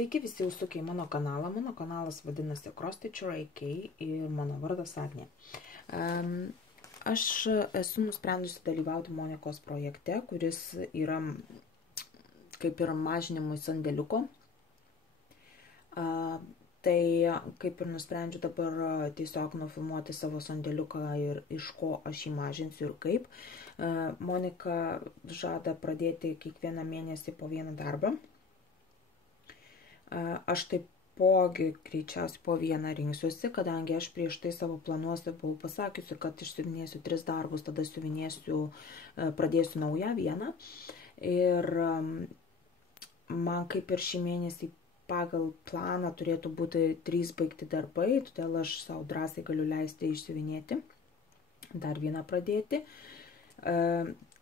Sveiki visi užsukę į mano kanalą. Mano kanalas vadinasi Cross Stitcher AK ir mano vardas Agnė. Aš esu nusprendusi dalyvauti Monikos projekte, kuris yra kaip ir mažinimui sandėliuko. Tai kaip ir nusprendžiu dabar tiesiog nufilmuoti savo sandėliuką ir iš ko aš jį mažinsiu ir kaip. Monika žada pradėti kiekvieną mėnesį po vieną darbą. Aš taipogi greičiausiai po vieną rinksiuosi, kadangi aš prieš tai savo planuose buvau pasakiusi, kad išsiuvinėsiu 3 darbus, tada pradėsiu naują vieną. Ir man kaip ir šį mėnesį pagal planą turėtų būti 3 baigti darbai, todėl aš savo drąsiai galiu leisti išsiuvinėti, dar vieną pradėti.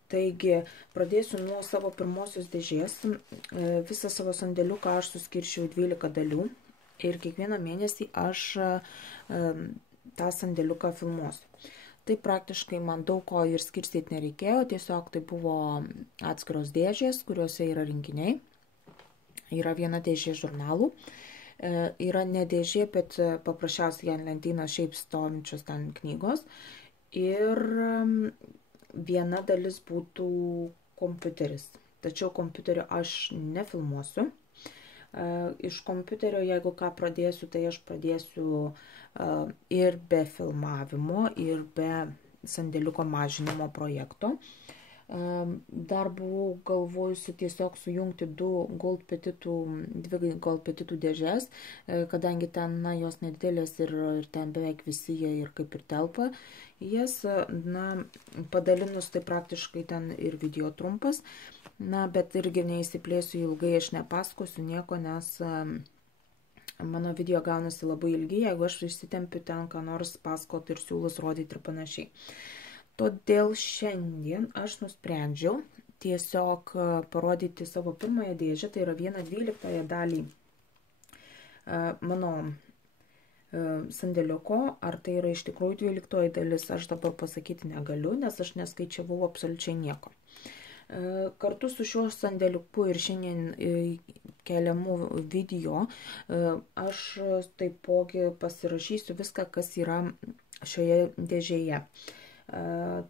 Taigi, pradėsiu nuo savo pirmosios dėžės. Visą savo sandėliuką aš suskirčiau 12 dalių ir kiekvieną mėnesį aš tą sandėliuką filmuosiu. Tai praktiškai man daug ko ir skirstyti nereikėjo, tiesiog tai buvo atskiros dėžės, kuriuose yra rinkiniai. Yra viena dėžė žurnalų. Yra ne dėžė, bet paprasčiausiai ant lentynos šiaip stovinčios ten knygos. Ir viena dalis būtų kompiuteris. Tačiau kompiuterio aš nefilmuosiu. Iš kompiuterio, jeigu ką pradėsiu, tai aš pradėsiu ir be filmavimo, ir be sandėliuko mažinimo projekto. Dar buvau galvojusi tiesiog sujungti 2 gold petitų dėžės, kadangi ten jos nedidelės ir ten beveik visi jie ir kaip ir telpa. Jas, padalinus tai praktiškai ten ir video trumpas, bet irgi neįsiplėsiu ilgai, aš nepasakosiu nieko, nes mano video gaunasi labai ilgi, jeigu aš išsitempiu ten ką nors pasakoti ir siūlus rodyti ir panašiai. Todėl šiandien aš nusprendžiau tiesiog parodyti savo pirmąją dėžę, tai yra 1/12 dalį mano sandėliuko, ar tai yra iš tikrųjų 12 dalis, aš dabar pasakyti negaliu, nes aš neskaičiavau absoliučiai nieko. Kartu su šiuo sandėliuku ir šiandien keliamų video aš taipogi pasirašysiu viską, kas yra šioje dėžėje.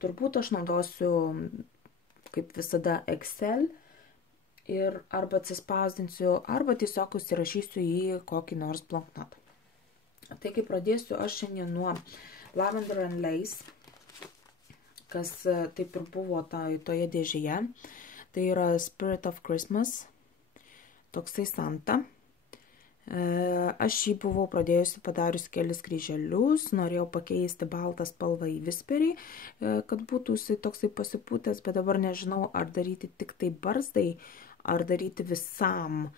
Turbūt aš naudosiu, kaip visada, Excel ir arba atsispausdinsiu, arba tiesiog užsirašysiu į kokį nors bloknotą. Taigi pradėsiu aš šiandien nuo Lavender and Lace, kas taip ir buvo toje dėžėje. Tai yra Spirit of Christmas, toksai Santa. Aš jį buvau pradėjusi padarius kelis kryželius, norėjau pakeisti baltą spalvą į Whisperį, kad būtų toksai pasipūtęs, bet dabar nežinau, ar daryti tik tai barzdai, ar daryti visam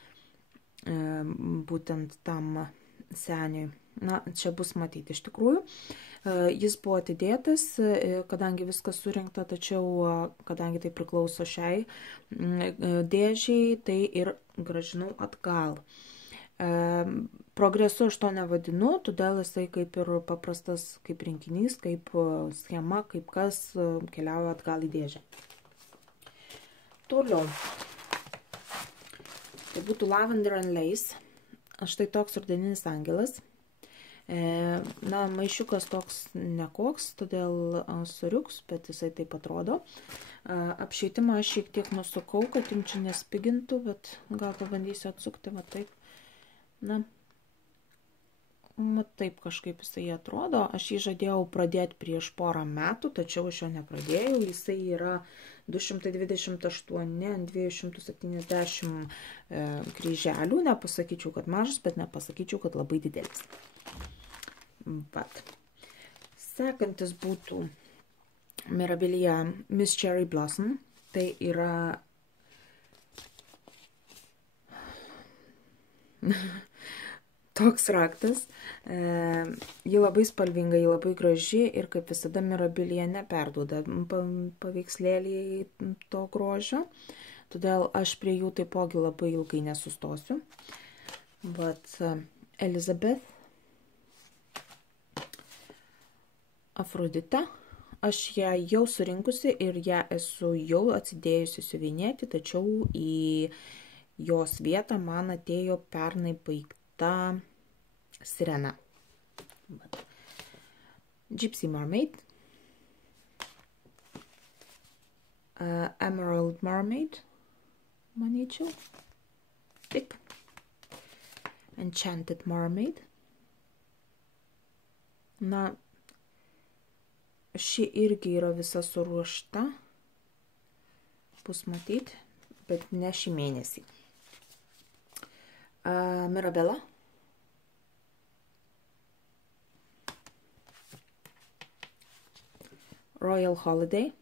būtent tam seniui. Čia bus matyti iš tikrųjų. Jis buvo atidėtas, kadangi viskas surinkta, tačiau kadangi tai priklauso šiai dėžiai, tai ir gražinau atgal. Progresu aš to nevadinu, todėl jisai kaip ir paprastas, kaip rinkinys, kaip schema, kaip kas keliauja atgal į dėžę. Toliau. Tai būtų Lavender and Lace. Štai toks rudeninis angelas. Maišiukas toks nekoks, todėl suriuks, bet jisai taip atrodo. Apšvietimą aš šiek tiek nusukau, kad jums čia nespigintų, bet gal pabandysiu atsukti, va taip. Taip kažkaip jisai atrodo. Aš jį žadėjau pradėti prieš porą metų, tačiau aš jo nepradėjau. Jisai yra 228 ant 270 kryželių. Nepasakyčiau, kad mažas, bet nepasakyčiau, kad labai didelis. Sekantis būtų Mirabilia Miss Cherry Blossom. Tai yra toks raktas. Ji labai spalvinga, ji labai graži ir kaip visada Mirabilia neperduoda paveikslėlį to grožio. Todėl aš prie jų taipogi labai ilgai nesustosiu. Elizabeth, Afrodita. Aš ją jau surinkusi ir ją esu jau atsidėjusi siuvinėti, tačiau į jos vietą man atėjo pernai baigta Sirena. Gypsy Mermaid, Emerald Mermaid, manyčiau. Taip. Enchanted Mermaid. Na, ši irgi yra visa suruošta. Bus matyti, bet ne šį mėnesį. Mirabella. Royal Holiday.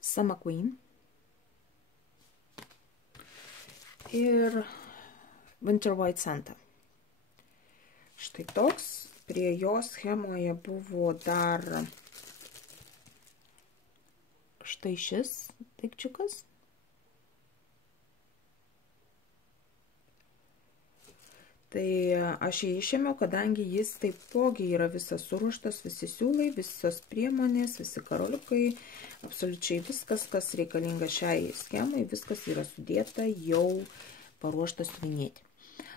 Summer Queen. Ir Winter White Santa. Štai toks. Prie jos schemoje buvo dar štai šis daikčiukas. Tai aš jį išėmiau, kadangi jis taipogi yra visas suruoštas, visi siūlai, visos priemonės, visi karoliukai, absoliučiai viskas, kas reikalinga šiai schemai, viskas yra sudėta, jau paruoštas siuvinėti.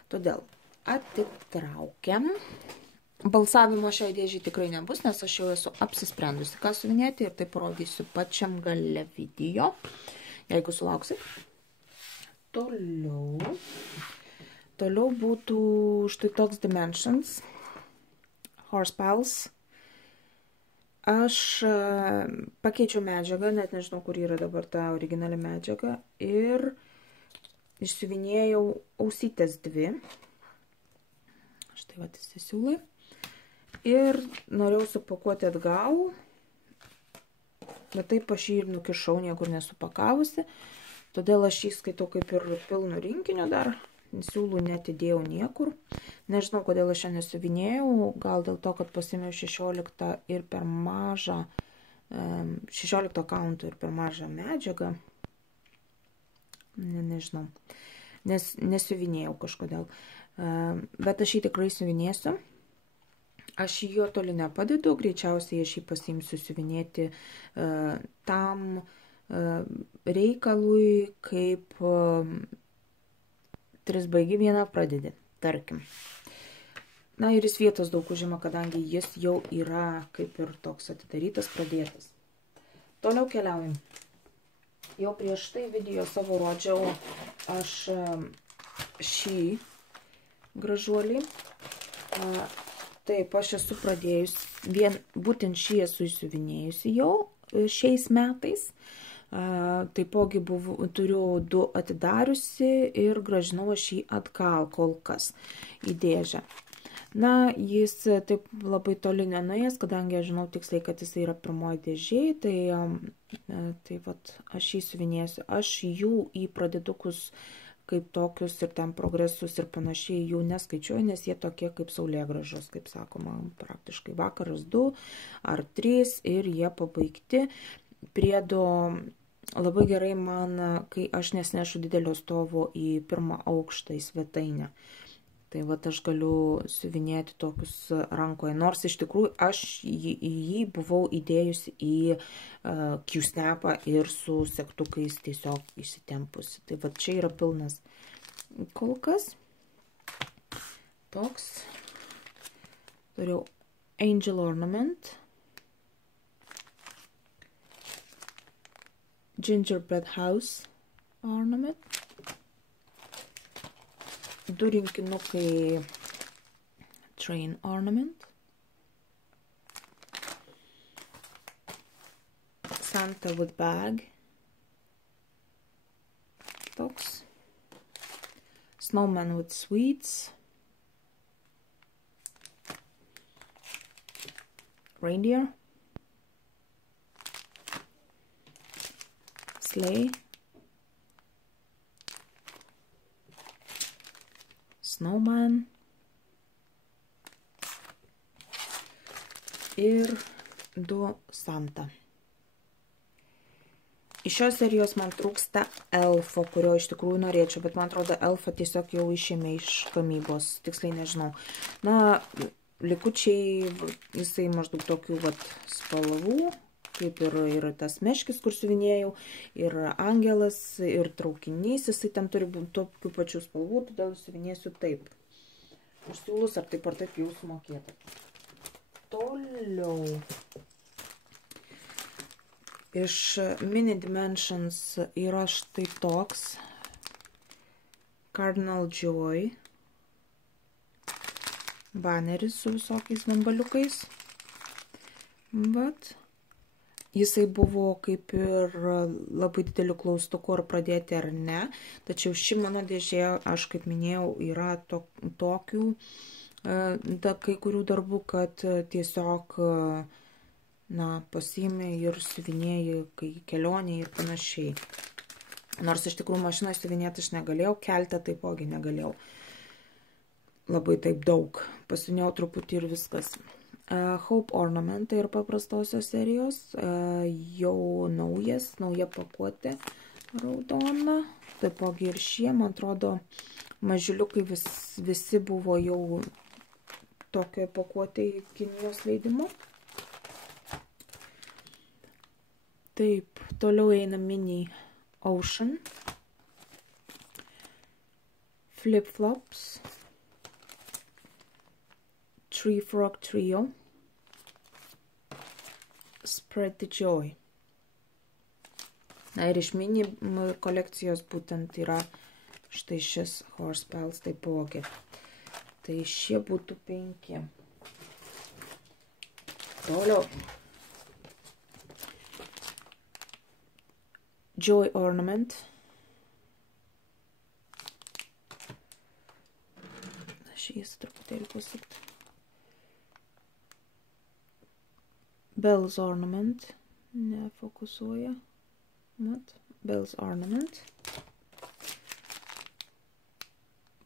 Todėl atitraukiam. Balsavimo šiai dėžiai tikrai nebus, nes aš jau esu apsisprendusi, ką siuvinėti ir tai parodysiu pačiam gale video, jeigu sulauksit. Toliau būtų štai toks Dimensions, Horse Pals. Aš pakeičiau medžiagą, net nežinau, kur yra dabar ta originali medžiaga, ir išsiuvinėjau ausytės 2. Štai va, įsisiūlai. Ir norėjau supakuoti atgal, bet taip aš jį ir nukišau, niekur nesupakavusi. Todėl aš jį skaitau kaip ir pilnu rinkiniu dar. Siūlų netidėjau niekur. Nežinau, kodėl aš čia nesiuvinėjau. Gal dėl to, kad pasimėjau 16 ir per mažą 16 kauntų ir per mažą medžiagą. Nežinau. Nesiuvinėjau kažkodėl. Bet aš jį tikrai siuvinėsiu. Aš jo toli nepadedu. Greičiausiai aš jį pasiimsiu siuvinėti tam reikalui, kaip 3 baigi, 1 pradedi, tarkim. Na ir jis vietos daug užima, kadangi jis jau yra kaip ir toks atidarytas, pradėtas. Toliau keliaujam. Jau prieš tai video savo rodžiau aš šį gražuolį. Taip, aš esu pradėjus, būtent šį esu įsiuvinėjusi jau šiais metais. Taipogi turiu 2 atidariusi ir gražinau aš jį atgal kol kas į dėžę. Na, jis taip labai toli nenuėjęs, kadangi aš žinau tiksliai, kad jis yra pirmoji dėžėj, tai vat, aš jį siuvinėsiu. Aš jų į pradedukus kaip tokius ir ten progresus ir panašiai jų neskaičiuoju, nes jie tokie kaip saulėgrąžos, kaip sakoma, praktiškai vakaras 2 ar 3 ir jie pabaigti. Priedo labai gerai man, kai aš nesnešu didelio stovo į 1 aukštą į svetainę. Tai vat aš galiu siuvinėti tokius rankoje. Nors iš tikrųjų aš jį buvau įdėjusi į Q-snapą ir su segtukais tiesiog išsitempusi. Tai vat čia yra pilnas kol kas. Toks. Turėjau Angel Ornament. Gingerbread House Ornament. 2 rinkinukai Train Ornament. Santa with Bag. Toks. Snowman with Sweets. Reindeer. Sleigh. Snowman. Ir 2 Santa. Iš šios serijos man trūksta elfo, kurio iš tikrųjų norėčiau, bet man atrodo elfą tiesiog jau išėmė iš gamybos, tiksliai nežinau. Na, likučiai, jisai maždaug tokių vat spalvų, kaip ir tas meškis, kur siuvinėjau, ir angelas, ir traukinys, jisai ten turi būti tokių pačių spalvų, todėl siuvinėsiu taip. Už siūlus ar taip jau sumokėta. Toliau. Iš Mini Dimensions yra štai toks Cardinal Joy baneris su visokiais vambaliukais. Bet jisai buvo kaip ir labai dideliu klaustuku, ar pradėti ar ne. Tačiau ši mano dėžė, aš kaip minėjau, yra tokių kai kurių darbų, kad tiesiog pasiimi ir siuvinėjai, kai kelionė ir panašiai. Nors iš tikrųjų mašinoje siuvinėti aš negalėjau, kelte taipogi negalėjau. Labai taip daug. Pasiuvinėjau truputį ir viskas. Hope Ornamentai ir paprastosios serijos. Jau nauja pakuotė raudona. Taipogi ir šie, man atrodo, mažiuliukai visi buvo jau tokioje pakuotėje Kinijos leidimo. Taip, toliau eina Mini Ocean, Flip Flops, Tree Frog Trio, Spread the Joy. Na ir iš Mini kolekcijos būtent yra štai šis Horsepals taipogi. Tai šie būtų 5. Toliau. Joy Ornament. Aš jį truputėlį pasukti. Bells Ornament. Nefokusuoja. Mat. Bells Ornament.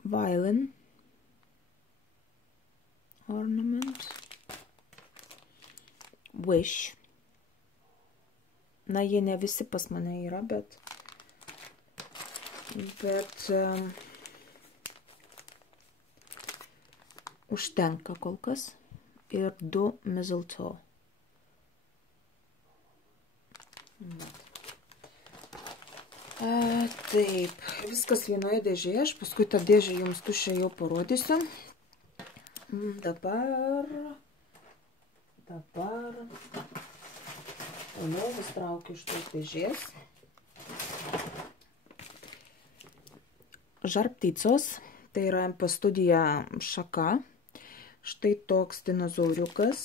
Violin Ornament. Wish. Na, jie ne visi pas mane yra, bet užtenka kol kas. Ir 2 Mistletoe. Taip, viskas vienoje dėžėje. Aš paskui tą dėžę jums tuščią jau parodysiu. Dabar toliau vis traukiu iš tos dėžės. Žarptycos, tai yra MP Studia šaka. Štai toks dinozauriukas.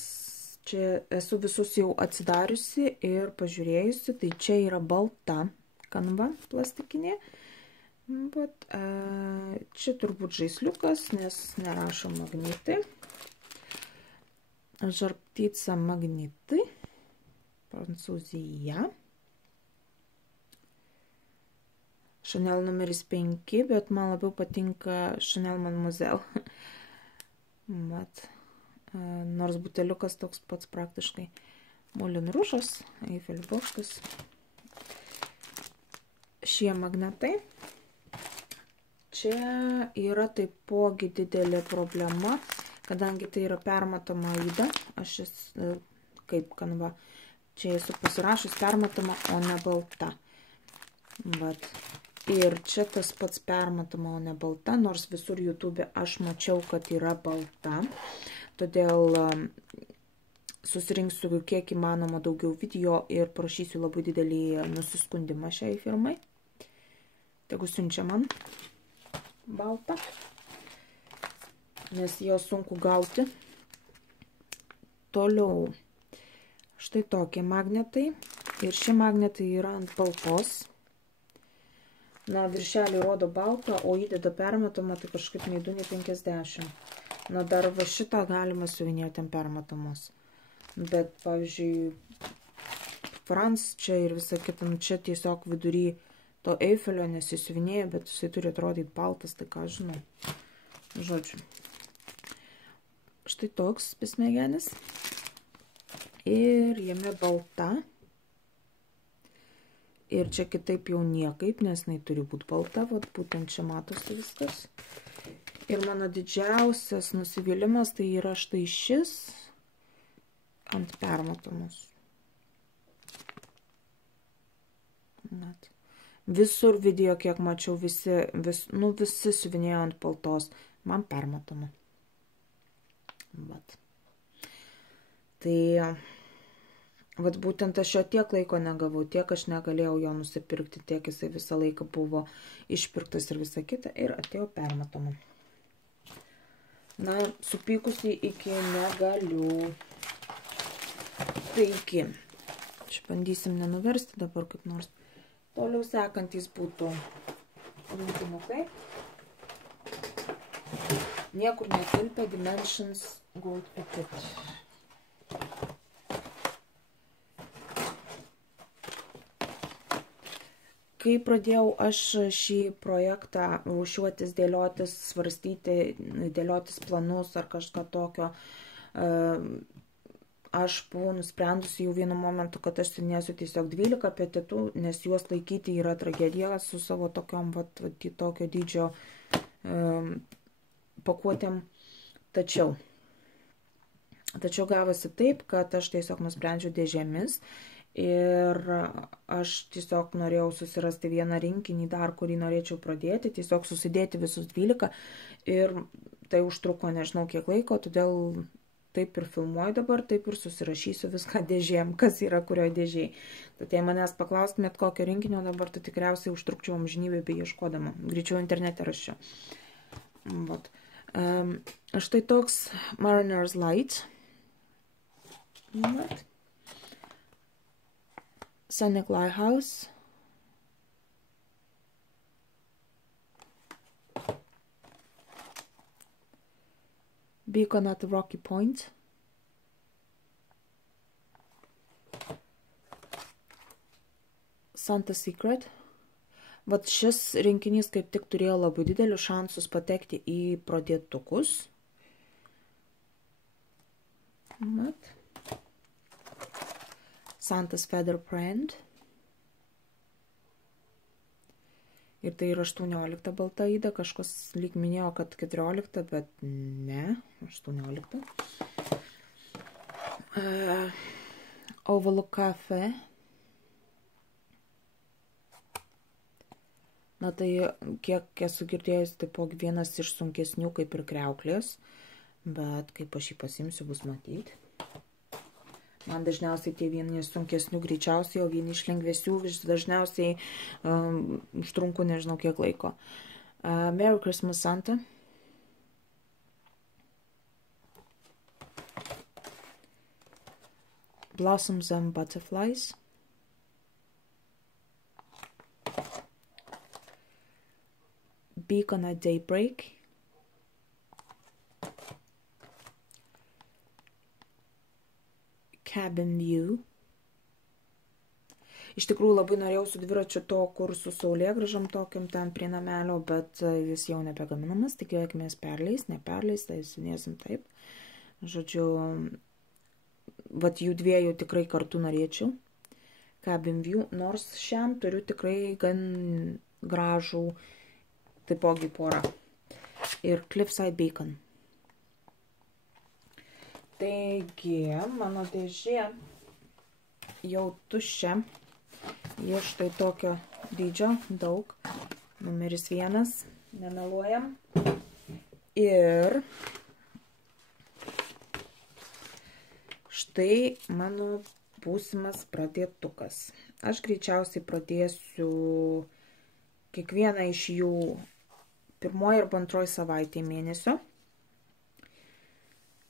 Čia esu visus jau atsidariusi ir pažiūrėjusi. Tai čia yra balta kanva plastikinė. Bet čia turbūt žaisliukas, nes nerašo magnitai. Žarptyca magnitai. Prancūzija. Chanel numeris 5, bet man labiau patinka Chanel Mademoiselle. Nors buteliukas toks pats praktiškai. Moulin Rouge'as, Eifelio bokštas. Šie magnetai. Čia yra taipogi didelė problema, kadangi tai yra permatoma yda. Aš kaip kanva. Čia esu pasirašus permatoma, o ne balta. Ir čia tas pats permatoma, o ne balta, nors visur YouTube aš mačiau, kad yra balta. Todėl susirinksiu kiek įmanoma daugiau video ir prašysiu labai didelį nusiskundimą šiai firmai. Tegu siunčia man baltą, nes jo sunku gauti. Toliau. Štai tokie magnetai. Ir šie magnetai yra ant baltos. Na, viršelį rodo baltą, o įdeda permatomą, tai kažkaip nei 2, nei 50. Na, dar va šitą galima siuvinėti ant permatomos. Bet, pavyzdžiui, Frans čia ir visa kita, čia tiesiog vidury to Eifelio nesisiuvinėja, bet jisai turi atrodyti baltas, tai ką žinau. Žodžiu. Štai toks besmegenis. Ir jame balta. Ir čia kitaip jau niekaip, nes jinai turi būti balta. Vat būtent čia matosi viskas. Ir mano didžiausias nusivylimas tai yra štai šis ant permatomos. Net. Visur video, kiek mačiau, visi siuvinėjo ant paltos. Man permatoma. Vat. Tai, vat būtent aš jo tiek laiko negavau, tiek aš negalėjau jo nusipirkti, tiek jisai visą laiką buvo išpirktas ir visa kita. Ir atėjo permatoma. Na, supykusi iki negaliu. Taigi, bandysim nenuversti dabar kaip nors. Toliau sekantys būtų rinkinukai. Niekur netilpia Dimensions Gold Petit. Kai pradėjau aš šį projektą rūšiuotis, dėliotis, svarstyti, dėliotis planus ar kažką tokio, aš buvau nusprendusi jau vienu momentu, kad aš siunėsiu tiesiog 12 petitų, nes juos laikyti yra tragedija su savo tokiom, tokio dydžio pakuotėm. Tačiau gavosi taip, kad aš tiesiog nusprendžiau dėžėmis ir aš tiesiog norėjau susirasti vieną rinkinį dar, kurį norėčiau pradėti, tiesiog susidėti visus 12 ir tai užtruko nežinau kiek laiko, todėl taip ir filmuoju dabar, taip ir susirašysiu viską dėžėm, kas yra kurioje dėžėje. Tad jei manęs paklaustumėt kokio rinkinio, dabar tai tikriausiai užtrukčiau amžinybę bei ieškodama. Greičiau internete raščiau. Štai toks Mariner's Light. Scenic Lighthouse. Beacon at Rocky Point. Santa's Secret. Vat šis rinkinys kaip tik turėjo labai didelius šansus patekti į pradėtukus. Vat. Santa's Feather Brand. Ir tai yra 18 balta yda, kažkas lyg minėjo, kad 14, bet ne, 18. Overlook Cafe. Na tai, kiek esu girdėjus, taipogi vienas iš sunkesnių kaip ir kriauklės, bet kaip aš jį pasimsiu, bus matyti. Man dažniausiai tie vieni sunkesnių greičiausiai, o vieni iš lengvesių dažniausiai užtrunku nežinau kiek laiko. Merry Christmas Santa. Blossoms and Butterflies. Beacon at Daybreak. Cabin View. Iš tikrųjų labai norėjau su dviračiu to, kur su saulėgrąžom tokiam ten prie namelio, bet jis jau nebegaminamas, tikėkime perleis, neperleis, tai siunėsim taip. Žodžiu, vat jų dviejų tikrai kartu norėčiau. Cabin View, nors šiam turiu tikrai gan gražų taipogi porą. Ir Cliffside Beacon. Taigi, mano dėžė jau tuščia. Jie štai tokio dydžio, daug. Numeris 1, nemeluojam. Ir štai mano būsimas pradėtukas. Aš greičiausiai pradėsiu kiekvieną iš jų pirmoji arba antroji savaitė mėnesio.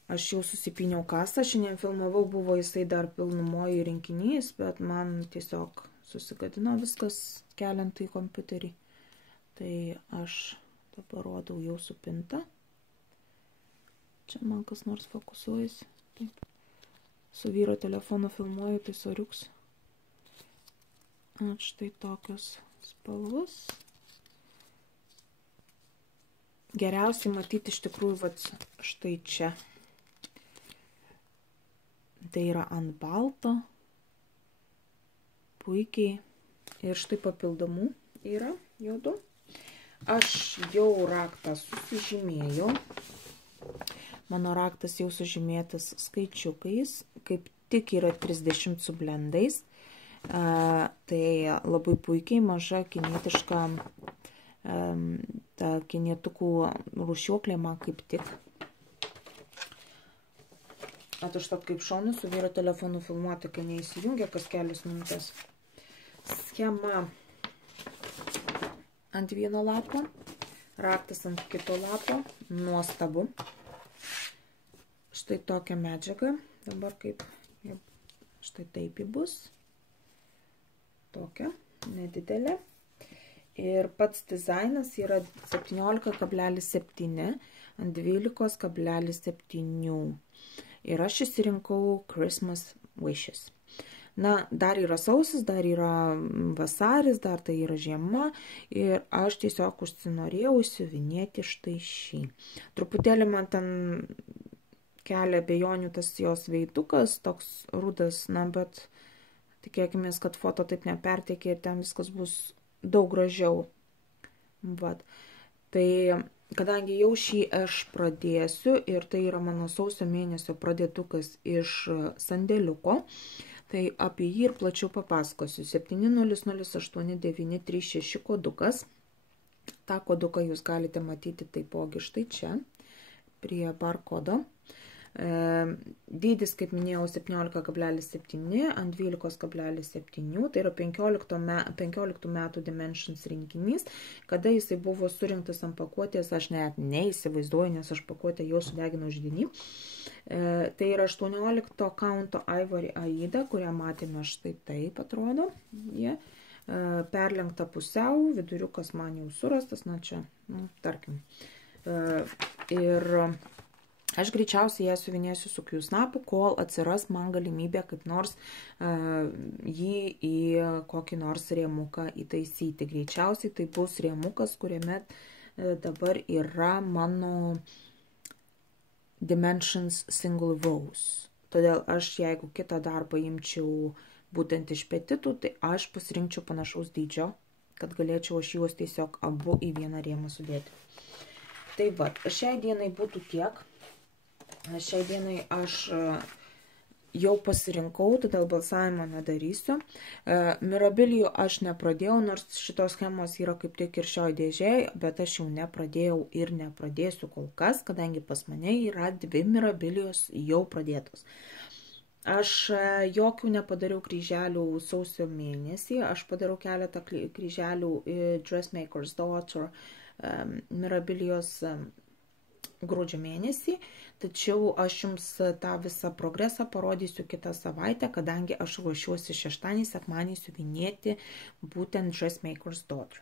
Aš jau susipyniau kastą, šiandien filmavau, buvo jisai dar pilnumoji rinkinys, bet man tiesiog susigadino viskas keliant į kompiuterį. Tai aš dabar rodau jau supintą. Čia man kas nors fokusuojasi. Taip. Su vyro telefonu filmuoju, tai soriuks. Štai tokios spalvos. Geriausiai matyti iš tikrųjų vat štai čia. Tai yra ant balto, puikiai, ir štai papildomų yra juodų. Aš jau raktą susižymėjau, mano raktas jau sužymėtas skaičiukais, kaip tik yra 30 su blendais, Tai labai puikiai maža kinietiška ta kinietukų rūšiuoklė man kaip tik. Užtat kaip šaunu su vyro telefonu filmuoti, kai neįsijungia kas kelias minutės. Schema ant vieno lapo, raktas ant kito lapo, nuostabu. Štai tokia medžiaga, dabar kaip, štai taip ji bus. Tokia, nedidelė. Ir pats dizainas yra 17,7 ant 12,7. Ir aš išsirinkau Christmas Wishes. Na, dar yra sausis, dar yra vasaris, dar tai yra žiema. Ir aš tiesiog užsinorėjau įsiuvinėti štai šį. Truputėlį man ten kelia abejonių tas jos veidukas, toks rudas, na, bet tikėkime, kad foto taip neperteikė ir ten viskas bus daug gražiau. Vat. Tai kadangi jau šį aš pradėsiu ir tai yra mano sausio mėnesio pradėtukas iš sandėliuko, tai apie jį ir plačiau papasakosiu. 7008936 kodukas. Ta koduką jūs galite matyti taipogi štai čia, prie barkodo. Dydis, kaip minėjau, 17,7 ant 12,7, tai yra 15 metų Dimensions rinkinys. Kada jisai buvo surinktas ant pakuotės, aš net neįsivaizduoju, nes aš pakuotę jau sudeginau židinį. Tai yra 18 kaunto Ivory Aida, kurią matėme štai taip atrodo. Perlenkta pusiau, viduriukas man jau surastas, na čia, tarkim. Ir aš greičiausiai ją suvinėsiu su Q-snapu, kol atsiras man galimybė kaip nors jį į kokį nors rėmuką įtaisyti. Greičiausiai tai bus rėmukas, kuriame dabar yra mano Dimensions Single Rose. Todėl aš, jeigu kitą darbą imčiau būtent iš petitų, tai aš pasirinkčiau panašaus dydžio, kad galėčiau aš juos tiesiog abu į vieną rėmą sudėti. Tai va, šiai dienai būtų tiek. Šiai dienai aš jau pasirinkau, todėl balsavimo nedarysiu. Mirabilijų aš nepradėjau, nors šitos schemos yra kaip tik ir šioj dėžėje, bet aš jau nepradėjau ir nepradėsiu kol kas, kadangi pas mane yra 2 mirabilijos jau pradėtos. Aš jokių nepadariau kryželių sausio mėnesį, aš padariau keletą kryželių Dressmaker's Daughter mirabilijos gruodžio mėnesį, tačiau aš jums tą visą progresą parodysiu kitą savaitę, kadangi aš ruošiuosi šeštadienį, sekmadienį siuvinėti būtent Dressmaker's Daughter.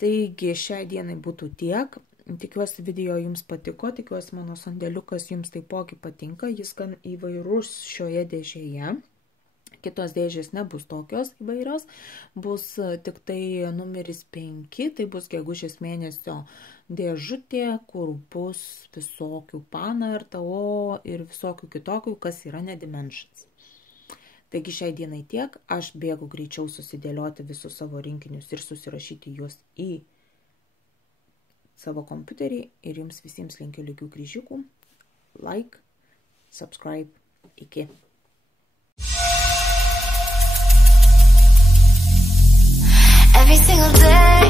Taigi šiai dienai būtų tiek. Tikiuosi video jums patiko, tikiuosi mano sandėliukas jums taipogi patinka, jis gan įvairus šioje dėžėje. Kitos dėžės nebus tokios įvairios, bus tik tai numeris 5, tai bus gegužės mėnesio dėžutė, kur bus visokių panartao ir visokių kitokių, kas yra ne Dimensions. Taigi šiai dienai tiek, aš bėgu greičiau susidėlioti visus savo rinkinius ir susirašyti juos į savo kompiuterį ir jums visiems linkiu lygių kryžiukų. Like, subscribe, iki. Every single day